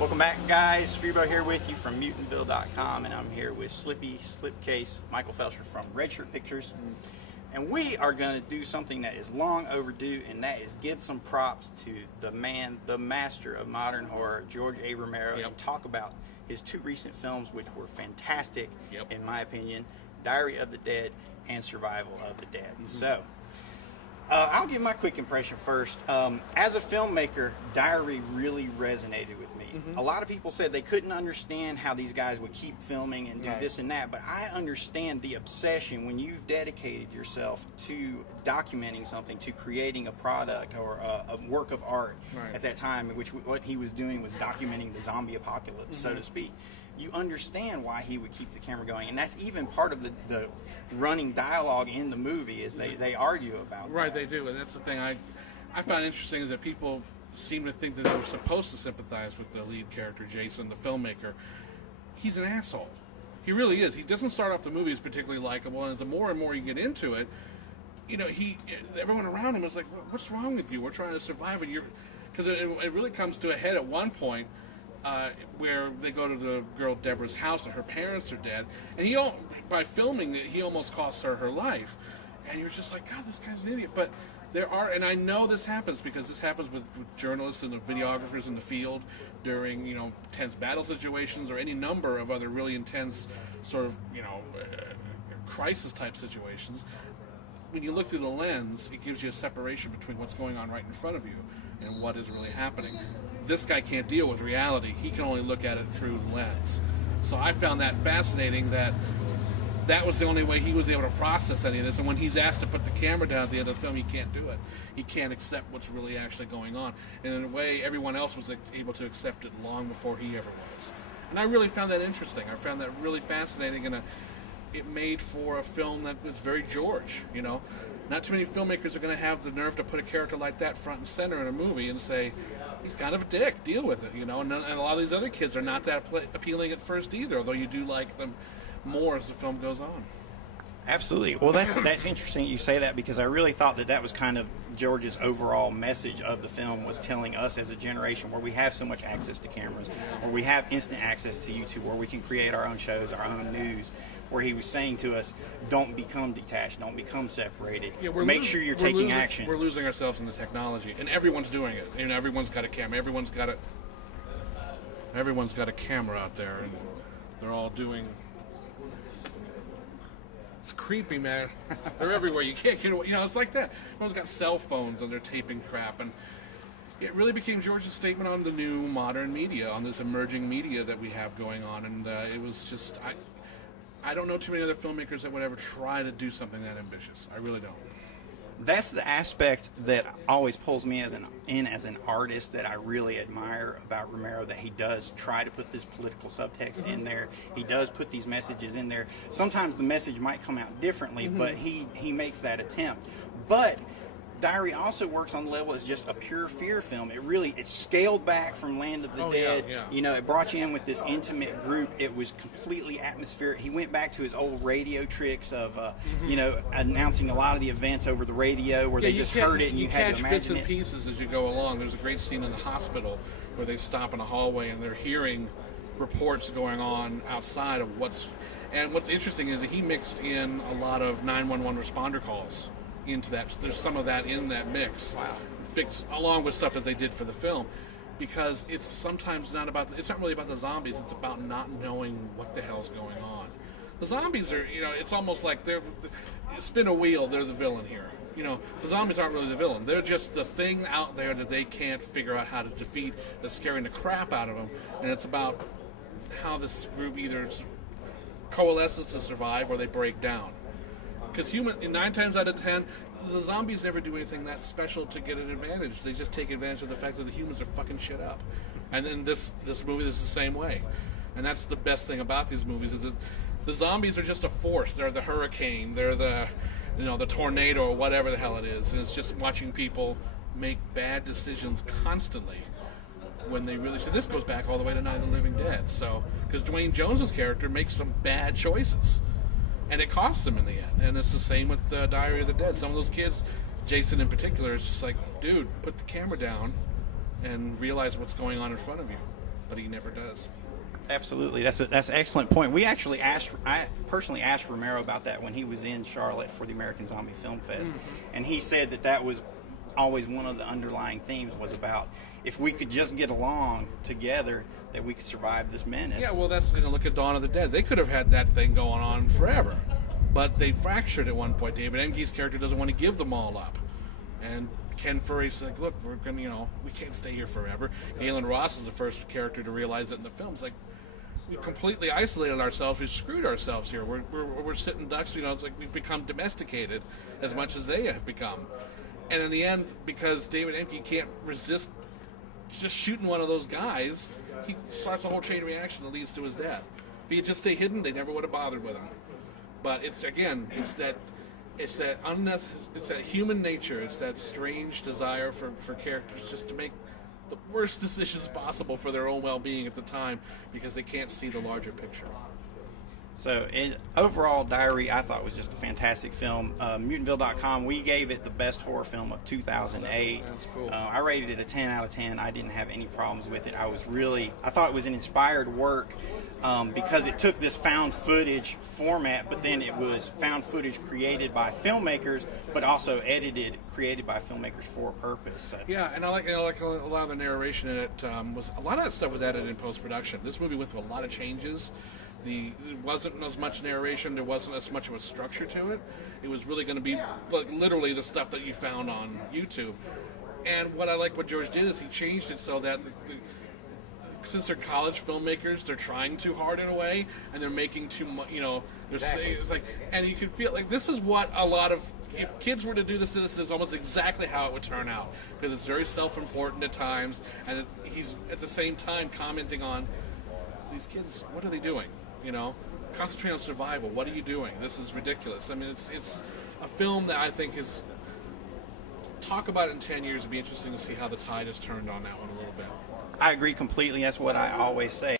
Welcome back, guys. Streebo here with you from Mutantville.com, and I'm here with Slippy Slipcase Michael Felsher from Redshirt Pictures. And we are going to do something that is long overdue, and that is give some props to the man, the master of modern horror, George A. Romero, and talk about his two recent films, which were fantastic, in my opinion, Diary of the Dead and Survival of the Dead. So, I'll give my quick impression first. As a filmmaker, Diary really resonated with me. A lot of people said they couldn't understand how these guys would keep filming and do this and that, but I understand the obsession when you've dedicated yourself to documenting something, to creating a product or a work of art at that time, in which what he was doing was documenting the zombie apocalypse, so to speak. You understand why he would keep the camera going, and that's even part of the running dialogue in the movie is they argue about that. They do, and that's the thing I find interesting is that people seem to think that they were supposed to sympathize with the lead character, Jason, the filmmaker. He's an asshole. He really is. He doesn't start off the movie as particularly likable, and the more and more you get into it, you know, everyone around him is like, what's wrong with you? We're trying to survive, and because it really comes to a head at one point, where they go to the girl Deborah's house and her parents are dead, and by filming it, he almost cost her life, and you're just like, God, this guy's an idiot. But there are, and I know this happens because this happens with journalists and the videographers in the field during, tense battle situations or any number of other really intense sort of, crisis type situations. When you look through the lens, it gives you a separation between what's going on right in front of you and what is really happening. This guy can't deal with reality. He can only look at it through the lens. So I found that fascinating that was the only way he was able to process any of this. And when he's asked to put the camera down at the end of the film, he can't do it. He can't accept what's really actually going on. And in a way, everyone else was able to accept it long before he ever was. And I really found that interesting. I found that really fascinating, and it made for a film that was very George, Not too many filmmakers are going to have the nerve to put a character like that front and center in a movie and say, he's kind of a dick, deal with it, And a lot of these other kids are not that appealing at first either, although you do like them more as the film goes on. Absolutely. Well, that's interesting you say that, because I really thought that was kind of George's overall message of the film, was telling us as a generation where we have so much access to cameras, where we have instant access to YouTube, where we can create our own shows, our own news, where he was saying to us, don't become detached, don't become separated, make sure you're taking action. We're losing ourselves in the technology, and everyone's doing it. Everyone's got a camera. Everyone's got a camera out there, and they're all doing... It's creepy, man. They're everywhere. You can't get away. It's like that. Everyone's got cell phones and they're taping crap. And it really became George's statement on the new modern media, on this emerging media that we have going on. And it was just, I don't know too many other filmmakers that would ever try to do something that ambitious. I really don't. That's the aspect that always pulls me as an artist that I really admire about Romero, that he does try to put this political subtext in there. He does put these messages in there. Sometimes the message might come out differently, but he makes that attempt. But Diary also works on the level as just a pure fear film. It's scaled back from Land of the Dead. It brought you in with this intimate group. It was completely atmospheric. He went back to his old radio tricks of, announcing a lot of the events over the radio, where they just heard it and you had to imagine it. You catch bits and pieces as you go along. There's a great scene in the hospital where they stop in a hallway and they're hearing reports going on outside of what's interesting is that he mixed in a lot of 911 responder calls into that. There's some of that in that mix. Wow. Along with stuff that they did for the film, because it's sometimes it's not really about the zombies. It's about not knowing what the hell's going on. The zombies are, it's almost like spin a wheel. They're the villain here. The zombies aren't really the villain. They're just the thing out there that they can't figure out how to defeat, that's scaring the crap out of them. And it's about how this group either coalesces to survive or they break down. Because 9 times out of 10, the zombies never do anything that special to get an advantage. They just take advantage of the fact that the humans are fucking shit up. And then this movie is the same way. And that's the best thing about these movies, is that the zombies are just a force. They're the hurricane. They're the tornado or whatever the hell it is. And it's just watching people make bad decisions constantly when they really should. This goes back all the way to Night of the Living Dead. So, because Dwayne Jones's character makes some bad choices. And it costs them in the end. And it's the same with Diary of the Dead. Some of those kids, Jason in particular, is just like, dude, put the camera down and realize what's going on in front of you. but he never does. Absolutely, that's an excellent point. I personally asked Romero about that when he was in Charlotte for the American Zombie Film Fest, and he said that was always one of the underlying themes, was about if we could just get along together, that we could survive this menace. Yeah, well, that's, look at Dawn of the Dead. They could have had that thing going on forever, but they fractured at one point. David Emke's character doesn't want to give them all up, and Ken Furry's like, look, we're gonna, we can't stay here forever. Galen Ross is the first character to realize it in the film. It's like, we completely isolated ourselves. We screwed ourselves here. We're sitting ducks. It's like we've become domesticated as much as they have become. And in the end, because David Emke can't resist just shooting one of those guys, he starts a whole chain reaction that leads to his death. If he had just stayed hidden, they never would have bothered with him. But it's that human nature. It's that strange desire for characters just to make the worst decisions possible for their own well-being at the time because they can't see the larger picture. So, overall, Diary, I thought was just a fantastic film. Mutantville.com, we gave it the best horror film of 2008. That's cool. I rated it a 10 out of 10. I didn't have any problems with it. I thought it was an inspired work because it took this found footage format, but then it was found footage created by filmmakers, but also created by filmmakers for a purpose. So. Yeah, and I like a lot of the narration in it. A lot of that stuff was added in post-production. This movie went through a lot of changes. There wasn't as much narration. There wasn't as much of a structure to it. It was really going to be like literally the stuff that you found on YouTube. And what I like what George did is he changed it so that since they're college filmmakers, they're trying too hard in a way, and they're making too much. They're saying it's like, and you can feel like this is what a lot of if kids were to do this, is almost exactly how it would turn out because it's very self-important at times, and he's at the same time commenting on these kids. What are they doing? Concentrate on survival. What are you doing? This is ridiculous. I mean, it's a film that I think is, talk about it in 10 years. It'd be interesting to see how the tide has turned on that one a little bit. I agree completely. That's what I always say.